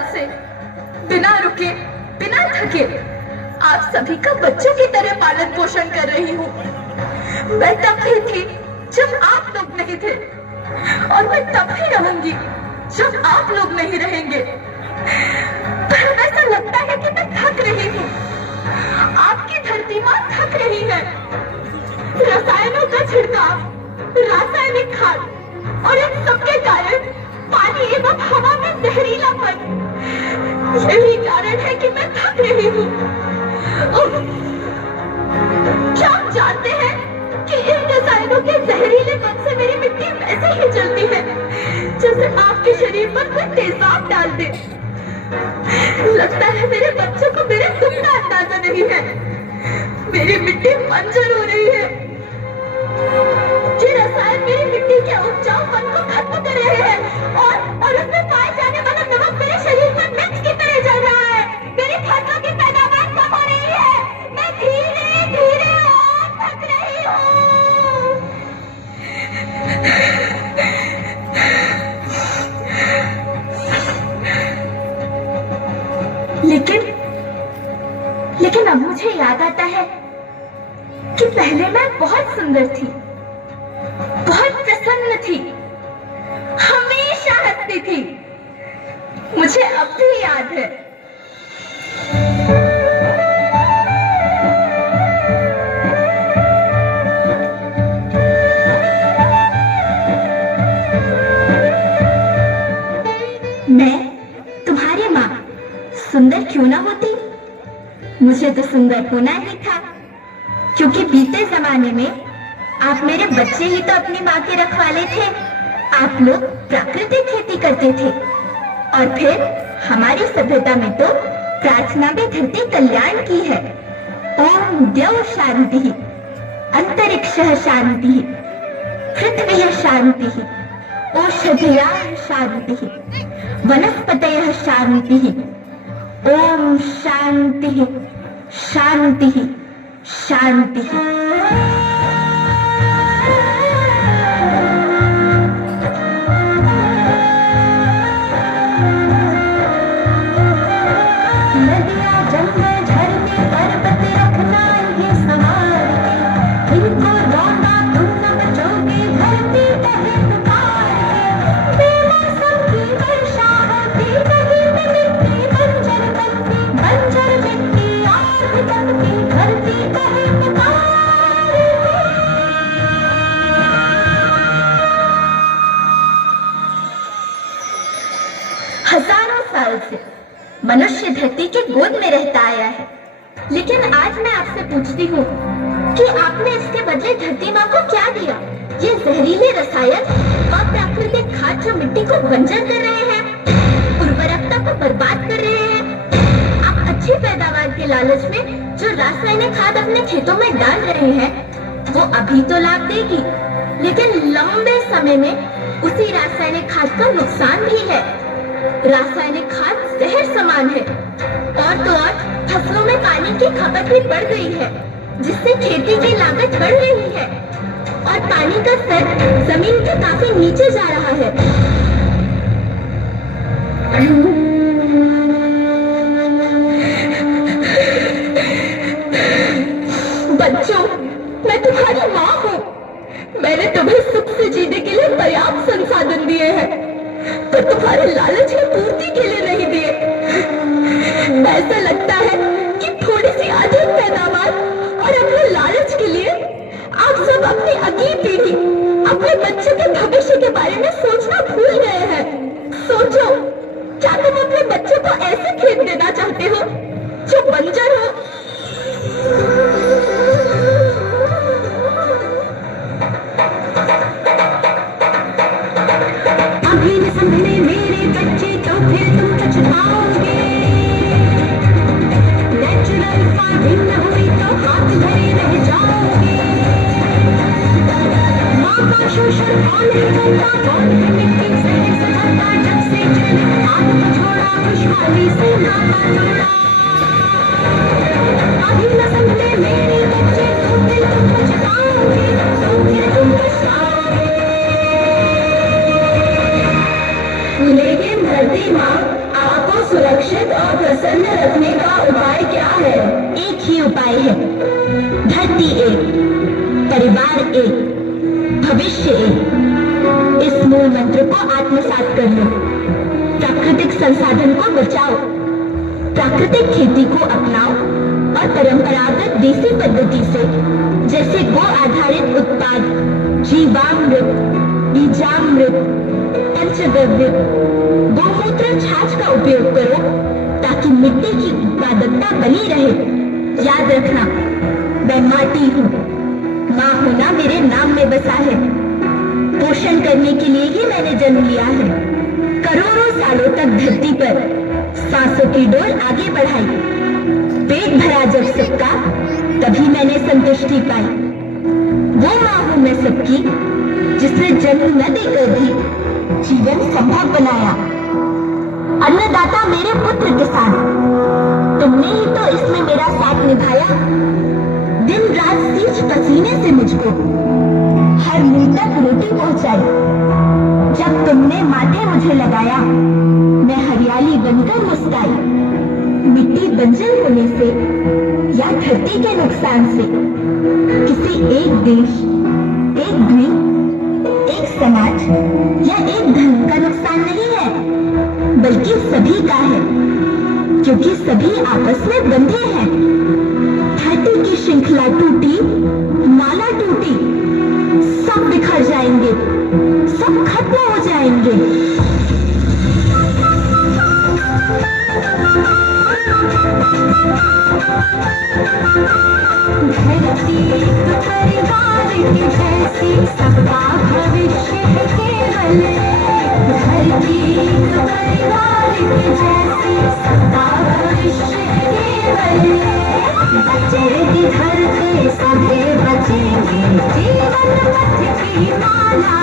साल से बिना रुके, बिना थके आप सभी का बच्चों की तरह पालन पोषण कर रही हूँ। मैं तब भी थी जब आप लोग नहीं थे, और मैं तब भी रहूंगी जब आप लोग नहीं रहेंगे। पर ऐसा लगता है कि मैं थक रही हूँ। आपकी धरती माँ थक रही है। रसायनों का छिड़काव, रासायनिक खाद और इन सबके कारण पानी एवं हवा में जहरीलापन, यही कारण है कि मैं थक रही हूँ। क्या आप जानते हैं कि इन रसायनों के जहरीलेपन से मेरी मिट्टी वैसे ही जलती है जैसे आपके शरीर पर कोई तेजाब डाल दे। लगता है मेरे बच्चों को मेरे दुख का अंदाजा नहीं है। मेरी मिट्टी बंजर हो रही है। ये रसायन मेरी मिट्टी के उपजाऊपन को खत्म कर रहे हैं और उसमें पाए जाने वाला नमक मेरे शरीर में मिर्च की तरह जल रहा है। मेरी फसलों की पैदावार कम हो रही है। मैं धीरे धीरे और थक रही हूँ। लेकिन अब मुझे याद आता है कि पहले मैं बहुत सुंदर थी, बहुत प्रसन्न थी, हमेशा हंसती थी। मुझे अब भी याद है। मैं तुम्हारी माँ सुंदर क्यों ना होती, मुझे तो सुंदर होना ही था, क्योंकि बीते जमाने में आप मेरे बच्चे ही तो अपनी माँ के रखवाले थे। आप लोग प्राकृतिक खेती करते थे और फिर हमारी सभ्यता में तो प्रार्थना भी धरती कल्याण की है। ओम द्यौ शांति, अंतरिक्षः शांति, पृथ्वी शांति, औषधयः शांति, वनस्पतयः शांति। ओम शांति शांति शांति। नदियाँ जंगल झरने पर्वत रखना ये संभाल के, इनको रौंदा तुम न बचोगे, धरती कहे पुकार के। बेमौसम की वर्षा होती, कहीं पे मिट्टी बंजर बनती, बंजर मिट्टी आग जमती, धरती कहे पुकार के। हजारों साल से मनुष्य धरती के गोद में रहता आया है, लेकिन आज मैं आपसे पूछती हूँ कि आपने इसके बदले धरती माँ को क्या दिया? ये जहरीले रसायन और प्राकृतिक खाद जो मिट्टी को बंजर कर रहे हैं, उर्वरकता को बर्बाद कर रहे हैं। आप अच्छी पैदावार के लालच में जो रासायनिक खाद अपने खेतों में डाल रहे हैं, वो अभी तो लाभ देगी, लेकिन लंबे समय में उसी रासायनिक खाद का नुकसान भी है। रासायनिक खाद जहर समान है, और तो और फसलों में पानी की खपत भी बढ़ गई है, जिससे खेती की लागत बढ़ रही है और पानी का स्तर जमीन के काफी नीचे जा रहा है। बच्चों, मैं तुम्हारी माँ हूँ। मैंने तुम्हें सुख से जीने के लिए पर्याप्त संसाधन दिए हैं, पर तुम्हारे लालच की पूर्ति के लिए नहीं दिए। ऐसा लगता है कि थोड़ी सी अधिक पैदावार और अपने लालच के लिए आप सब अपनी अगली पीढ़ी, अपने बच्चे के भविष्य के बारे में सोचना भूल गए हैं। सोचो, क्या तुम अपने बच्चे को ऐसे खेत देना चाहते हो जो बंजर हो? अभी न संभले मेरे बच्चे तो फिर तुम पछताओगे। नेचुरल फार्मिंग न हुई तो हाथ धरे रह जाओगे। माँ का शोषण कौन है करता, कौन है मिट्टी से संभालता, जब से जैविक खाद को छोड़ा, खुशहाली से नाता जोड़ा। अभी न संभले मेरे बच्चे तो फिर तुम पछताओगे, तो फिर तुम पछताओगे। लेकिन धरती माँ, आपको सुरक्षित और प्रसन्न रखने का उपाय क्या है? एक ही उपाय है, धरती एक, परिवार एक, भविष्य एक। इस मूल मंत्र को आत्मसात कर लो। प्राकृतिक संसाधन को बचाओ, प्राकृतिक खेती को अपनाओ और परंपरागत देसी पद्धति से, जैसे गो आधारित उत्पाद, जीवामृत, बीजामृत, पंचगव्य, गोमूत्र, छाछ का उपयोग करो ताकि मिट्टी की उत्पादकता बनी रहे। याद रखना, मैं माटी हूँ, माँ होना मेरे नाम में बसा है। पोषण करने के लिए ही मैंने जन्म लिया है। करोड़ों सालों तक धरती पर सांसों की डोर आगे बढ़ाई। पेट भरा जब सबका, तभी मैंने संतुष्टि पाई। वो माँ हूँ मैं सबकी, जिसने जन्म न देकर भी जीवन संभव बनाया। अन्नदाता मेरे पुत्र किसान, तुमने ही तो इसमें मेरा साथ निभाया। दिन रात सींच पसीने से मुझको हर मुंह तक रोटी पहुंचाई। जब तुमने माथे मुझे लगाया, मैं हरियाली बनकर मुस्काई। मिट्टी बंजर होने से या धरती के नुकसान से किसी एक देश, एक द्वीप, एक समाज या एक धर्म का नुकसान नहीं है, बल्कि सभी का है, क्योंकि सभी आपस में बंधे हैं। धरती की श्रृंखला टूटी, माला टूटी, सब बिखर जाएंगे, सब खत्म हो जाएंगे। धरती एक परिवार की जैसी, सबका भविष्य है केवल। धरती एक परिवार की जैसी, सबका भविष्य है केवल। बचेगी धरती, सभी बचेंगे, जीवन पथ की माला।